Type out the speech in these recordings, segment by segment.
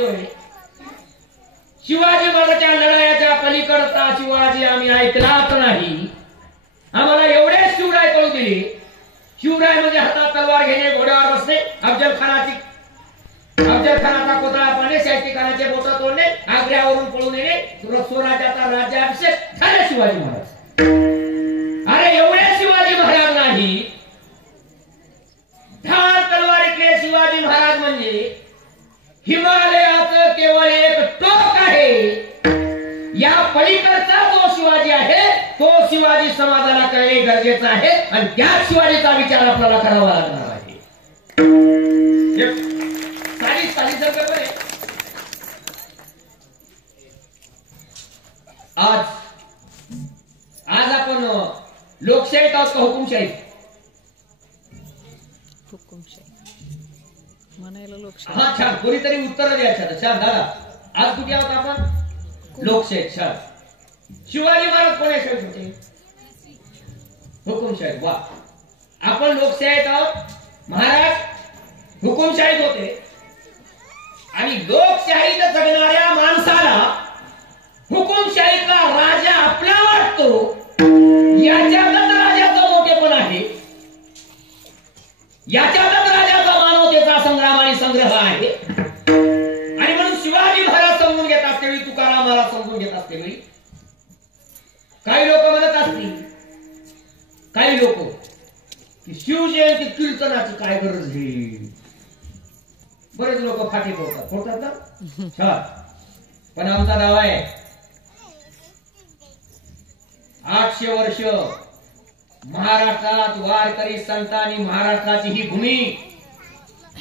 ऐकतोय. शिवाजी महाराजांच्या लढाईच्या पलीकडचा शिवाजी आम्ही ऐकलाच नाही. आम्हाला एवढे शिवराय कळू दिले. शिवराय म्हणजे हातात तलवार घेणे, घोड्यावर बसणे, अफजल खानाचा कोतळा पाडणे, शाहिस्ते खानाचे बोट तोडणे, आग्र्यावरून पळून येणे, स्वराज्याचा राज्याभिषेक झाले शिवाजी महाराज. अरे एवढे शिवाजी महाराज नाही. ढाल तलवारीतले शिवाजी महाराज म्हणजे हिमालयाचं केवळ एक टोक आहे. या पलीकडचा जो शिवाजी आहे तो शिवाजी समाजाला कळणे गरजेचं आहे आणि त्याच शिवाजीचा विचार आपल्याला करावा लागणार आहे. आज आपण लोकशाहीत आहोत का हुकुमशाहीत? म्हणायला लोकशाही. हा छान, कोणीतरी उत्तर द्यायचं. छान दादा, आज कुठे आहोत आपण? लोकशाहीत. छान. शिवाजी महाराज कोण्या शाहीत होते? हुकुमशाहीत. वा, आपण लोकशाहीत आहोत, महाराज हुकुमशाहीत होते. आणि लोकशाहीत जगणाऱ्या माणसाला हुकुमशाहीतला राजा आपला वाटतो, याच्यातच राजाचं मोठेपण आहे. याच्यातच राजाचा मानवतेचा संग्राम आणि संग्रह आहे. आणि म्हणून शिवाजी महाराज समजून घेत असतेवेळी, तुकाराम महाराज समजून घेत असतेवेळी काही लोक म्हणत असतील, काही लोक की शिवजयंती कीर्तनाची काय गरज आहे. बरेच लोक फाटी फोडतात ना. छान. पण आमचा दावा आहे 800 वर्ष महाराष्ट्रात वारकरी संतांनी महाराष्ट्राची ही भूमी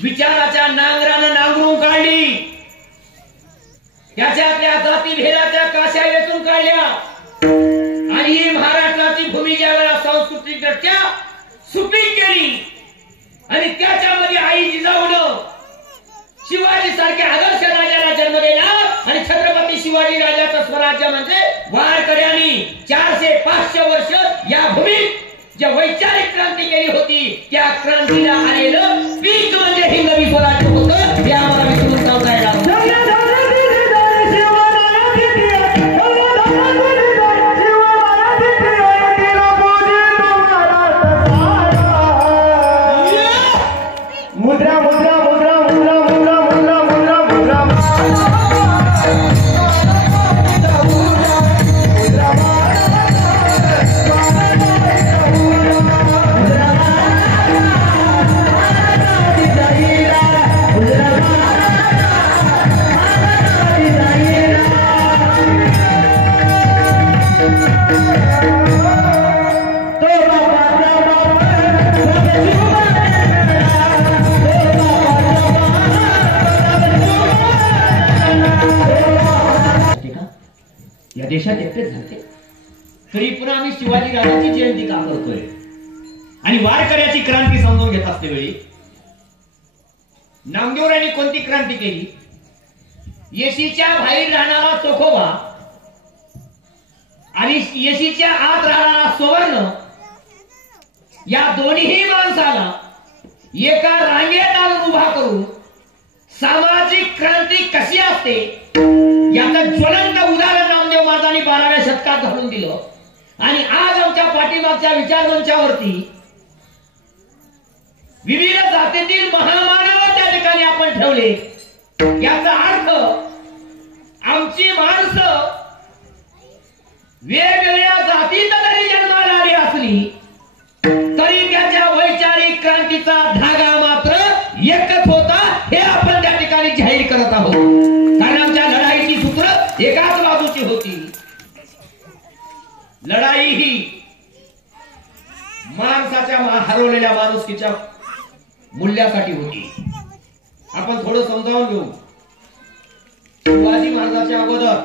विचाराच्या नांगरानं नांगरून काढली. त्याच्यातल्या जाती भेदाच्या काश्या वेचून काढल्या. आणि ही महाराष्ट्राची भूमी ज्यावेळेला सांस्कृतिक दृष्ट्या सुपीक केली आणि त्याच्यामध्ये आई जिजाऊनं शिवाजी सारख्या आदर्श राजाला जन्म दिला. आणि छत्रपती शिवाजी राजाचं स्वराज्य म्हणजे वारकऱ्यांनी 400-500 वर्ष या भूमीत ज्या वैचारिक क्रांती केली होती त्या क्रांतीला आलेलं पीक म्हणजे हिंदवी स्वराज्य होतं. हे आम्हाला विसरून जाता येणार. देशात एकटेच झाले तरी पुन्हा आम्ही शिवाजी राजाची जयंती का करतोय आणि वारकऱ्याची क्रांती समजून घेत असते वेळी नामदेवरायांनी कोणती क्रांती केली? येशीच्या बाहेर राहणारा चोखोबा आणि येशीच्या आत राहणारा सुवर्ण या दोन्ही माणसाला एका रांगेत आणून उभा करून सामाजिक क्रांती कशी असते याचं ज्वलंत उदाहरण नामदेव महाराजांनी 12व्या शतकात घालून दिलं. आणि आज आमच्या पाठीमागच्या विचारमंचावरती विविध जातीतील महामानव त्या ठिकाणी आपण ठेवले. याचा अर्थ आमची माणसं वेगवेगळ्या जातीत जरी जन्माला आली असली तरी त्याच्या वैचारिक क्रांतीचा धागा मात्र एकच होता हे आपण त्या ठिकाणी जाहीर करत आहोत. कारण आमच्या लढाईची सूत्र एकाच बाजूची होती. लढाई ही माणसाच्या हरवलेल्या माणुसकीच्या मूल्यासाठी होती. आपण थोडं समजावून घेऊ. शिवाजी महाराजांच्या अगोदर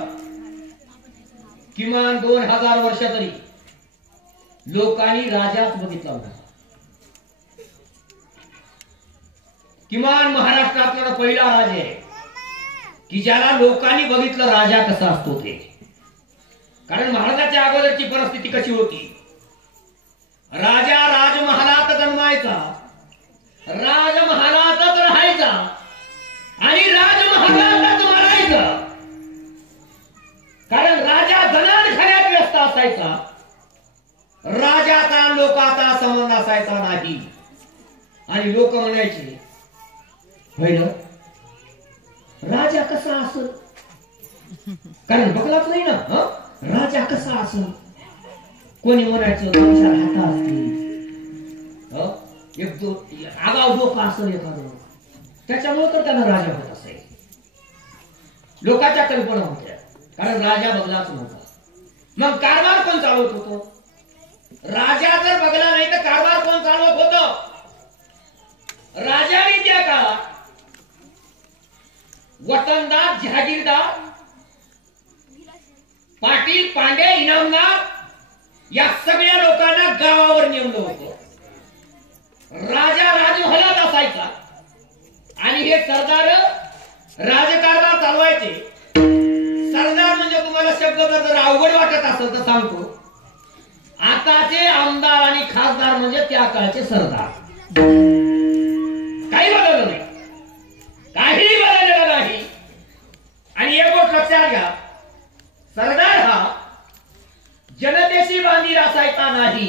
किमान 2000 वर्ष तरी लोकांनी राजाच बघितला होता. किमान महाराष्ट्रातला पहिला राजा आहे की ज्याला लोकांनी बघितलं राजा कसा असतो ते. कारण महाराजांच्या अगोदरची परिस्थिती कशी होती? राजा राजमहालात जन्मायचा, राजमहालातच राहायचा आणि राजमहालातच आणि लोक म्हणायचे होईल राजा कसा असेल, कारण बघलाच नाही ना. राजा कसा असेल, कोणी म्हणायचं दोन-चार हाता असतील, एक दोन आगाव डोकं असेल एखादं, त्याच्यामुळे तर त्यांना राजा होत असेल. लोकांच्या कल्पना होत्या, कारण राजा बघलाच नव्हता. मग कारभार कोण चालवत होतो? राजा जर बघला नाही तर कारभार कोण चालवत होतं? राजाने त्या काळात वतनदार, जहागीरदार, पाटील, पांडे, इनामदार या सगळ्या लोकांना गावावर नेमलं होतं. राजा राजू हलत असायचा आणि हे सरदार राजकारभार चालवायचे. सरदार म्हणजे तुम्हाला शब्द जर अवघड वाटत असेल तर सांगतो, आताचे आमदार आणि खासदार म्हणजे त्या काळचे सरदार. काही बदललं नाही, काही बदललेलं नाही. आणि एक गोष्ट लक्षात घ्या, सरदार हा जनतेशी बांधील असायचा नाही,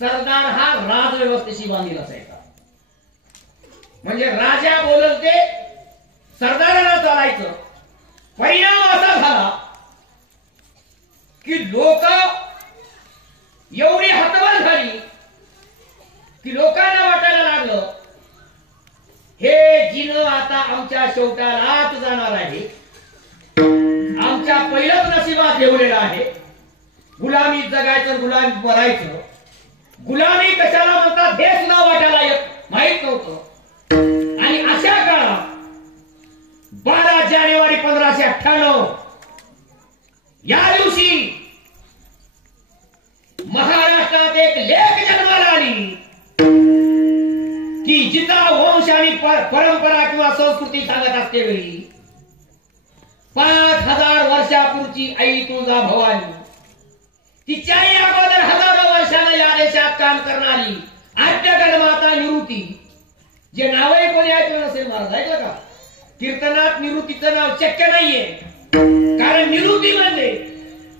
सरदार हा राजव्यवस्थेशी बांधील असायचा. म्हणजे राजा बोलल ते सरदाराला चालायचं. परिणाम असा झाला की लोक एवढी हतबल झाली की लोकांना वाटायला लागलं हे जिन आता आमच्या शेवटालाच जाणार आहे, आमच्या पहिलंच नशिबात ठेवलेलं आहे. गुलामी जगायचं, गुलामी मरायचं. गुलामी कशाला म्हणतात हे सुद्धा वाटायला येत माहित नव्हतं. आणि अशा काळात 12 जानेवारी 1598 या दिवशी महाराष्ट्रात एक लेख जन्माला आली की जिचा वंश आणि परंपरा किंवा संस्कृती सांगत असते वेळी 5000 वर्षापूर्वी आई तुळजा भवानी, तिच्याही अगोदर हजारो वर्षांना या देशात काम करणारी आद्य माता निवृत्ती, जे नावही कोणी ऐकलं नसेल, महाराज ऐकलं का? कीर्तनात निवृत्तीचं नाव शक्य नाहीये, कारण निवृत्ती म्हणजे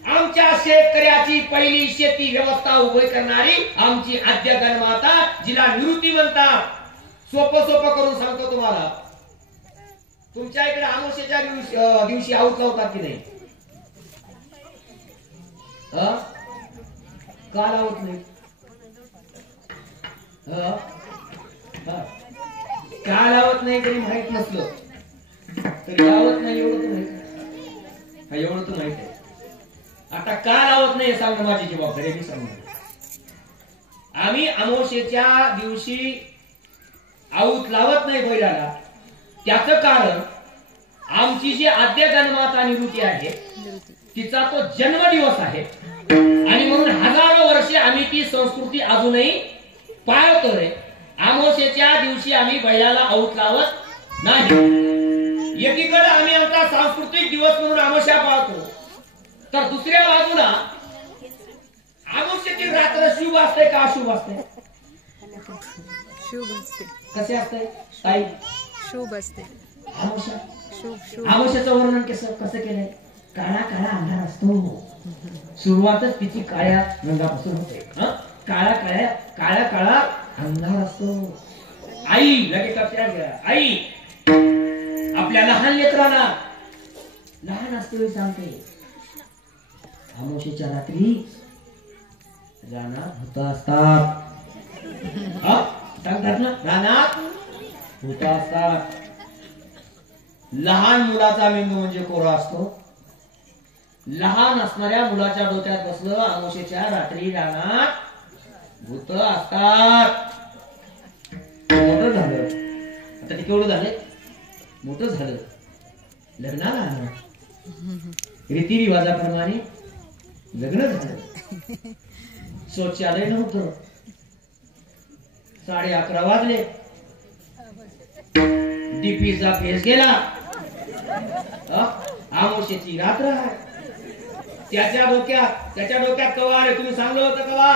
आमच्या शेतकऱ्याची पहिली शेती व्यवस्था उभी करणारी आमची आद्य माता, जिला निवृत्ती म्हणतात. सोपं सोपं करून सांगतो तुम्हाला. तुमच्या इकडे अमावस्येच्या दिवशी आऊत लावतात की नाही? का लावत नाही? का लावत नाही तरी माहित नसलं तरी लावत नाही एवढं तर माहित. एवढं तर माहित आहे. आता का लावत नाही सांगणं माझी जबाबदारी. मी सांगणार, आम्ही अमावस्येच्या दिवशी आऊत लावत नाही बैलाला. त्याचं कारण आमची जी आद्य गणमाता निवृत्ती आहे तिचा तो जन्मदिवस आहे आणि म्हणून हजारो वर्षे आम्ही ती संस्कृती अजूनही पाळतोय. अमावस्येच्या दिवशी आम्ही बैलाला आऊत लावत नाही. एकीकडे आम्ही आमचा सांस्कृतिक दिवस म्हणून अमावस्या पाळतो, तर दुसऱ्या बाजूला अमावस्येची रात्र शुभ असते का अशुभ असते? शुभ असते. कसे असते ताई? शुभ असते. अमावस्या शुभ शुभ. अमावस्याचं वर्णन कसं केलंय? काळा काळा अंधार असतो. सुरुवातच तिची काळ्या रंगापासून होते. काळा काळ्या काळा काळा अंधार असतो. आई लगेच लक्षात घ्या, आई आपल्या लहान लेकरांना लहान असते सांगते, अमावस्येच्या रात्री रानात भूत असतात. सांगतात ना, रानात भूत असतात. लहान मुलाचा मेंदू म्हणजे कोरा असतो. लहान असणाऱ्या मुलाच्या डोक्यात बसलं अमावस्येच्या रात्री रानात भूत असतात. मोठं झालं, आता ते केवढं झालं? मोठं झालं, लग्नाला आलं, रीतिरिवाजाप्रमाणे लग्न झालं. शौचालय नव्हतं. 11:30 वाजले. डीपीचा फेस गेला. अमावस्येची रात्र आहे. त्याच्या डोक्यात कवा रे? तुम्ही सांगलं होतं कवा?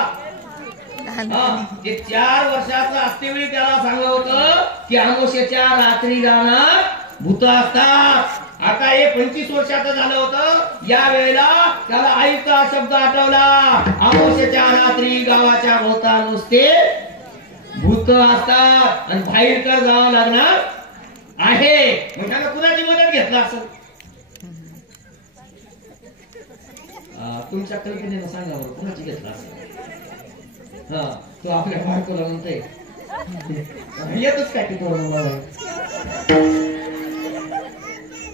ते 4 वर्षाचं असतेवेळी त्याला सांगलं होतं की अमावस्येच्या रात्री रानात भूत असतात. आता हे 25 वर्षाचं झालं होतं. या वेळेला त्याला आईचा शब्द आठवला. अमावस्येच्या रात्री गावाच्या भोवताल नुसते भूत असतात आणि बाहेर कर जावं लागणार आहे. मग त्याला कुणाची मदत घेतला असेल? तुमच्या कल्पनेनं सांगा बरं कुणाची घेतला असेल? हा तो आपल्या बायकोला म्हणतोय येतच काय की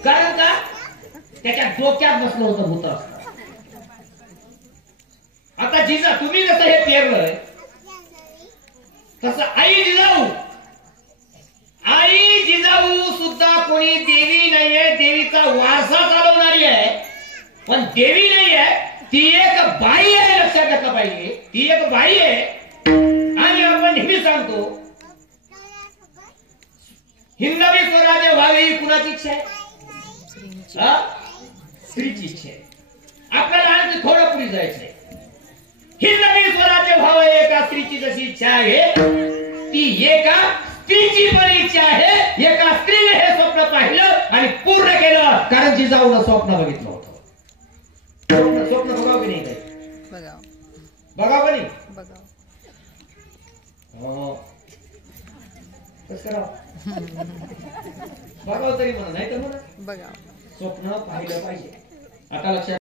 कारण का त्याच्या डोक्यात बसलं होतं भूत. आता जिजा तुम्ही जसं हे पेरलंय तसं आई जिजाऊ सुद्धा कोणी देवी नाहीये, देवीचा वारसा चालवणारी आहे. पण देवी नाहीये, ती एक बाई आहे. लक्षात घेतलं पाहिजे, ती एक बाई आहे. आणि आपण नेहमी सांगतो हिंदवी स्वराज्य व्हावी ही कुणाची इच्छा आहे? स्त्रीची इच्छा आहे. आपल्याला आणखी थोडं पुढे जायचंय. हिंदवी स्वराज्य व्हावं एका स्त्रीची जशी इच्छा आहे, ती एका स्त्रीची पण इच्छा आहे. एका स्त्रीने हे स्वप्न पाहिलं आणि पूर्ण केलं. कारण जिजाऊनं स्वप्न बघितलं होतं. स्वप्न बघावं की नाही? काही बघावं का नाही? कसं करावं? बघावं तरी म्हणा, नाही तर म्हणा स्वप्न पाहिलं पाहिजे. आता लक्षात